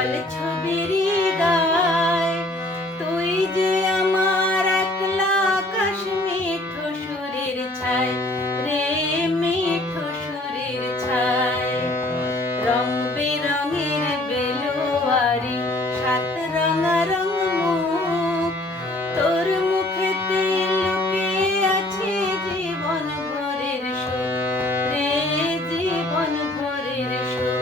জল ছবিরি গায়, তুই যে আমার একলা আকাশ মিঠো সুরের ছায় রে, মিঠো সুরের ছায়। রং বেরঙের বেলোয়ারি সাত রঙারঙ মুখ, তোর মুখেতে লুকিয়ে আছে জীবন ভরের সুখ রে, জীবন ভরের সুখ।